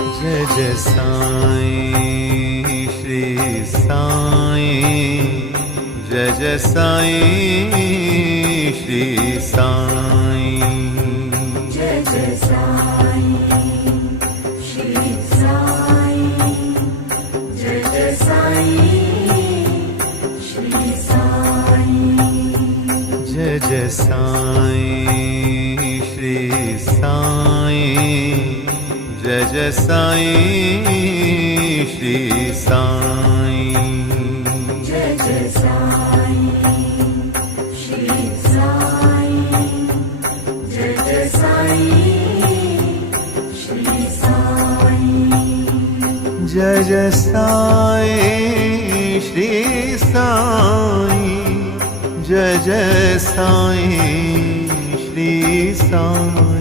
Jai Jai Sai Shri Sai, Jai Jai Sai Shri Sai, Jai Jai Sai Shri Sai, Jai Jai Sai Shri Sai, Jai Jai Sai Shri Sai, Jai Jai Sai Shri Sai, Jai Jai Sai Shri Sai, Jai Jai Sai Shri Sai, Jai Jai Sai Shri Sai, Jai Jai Sai Shri Sai.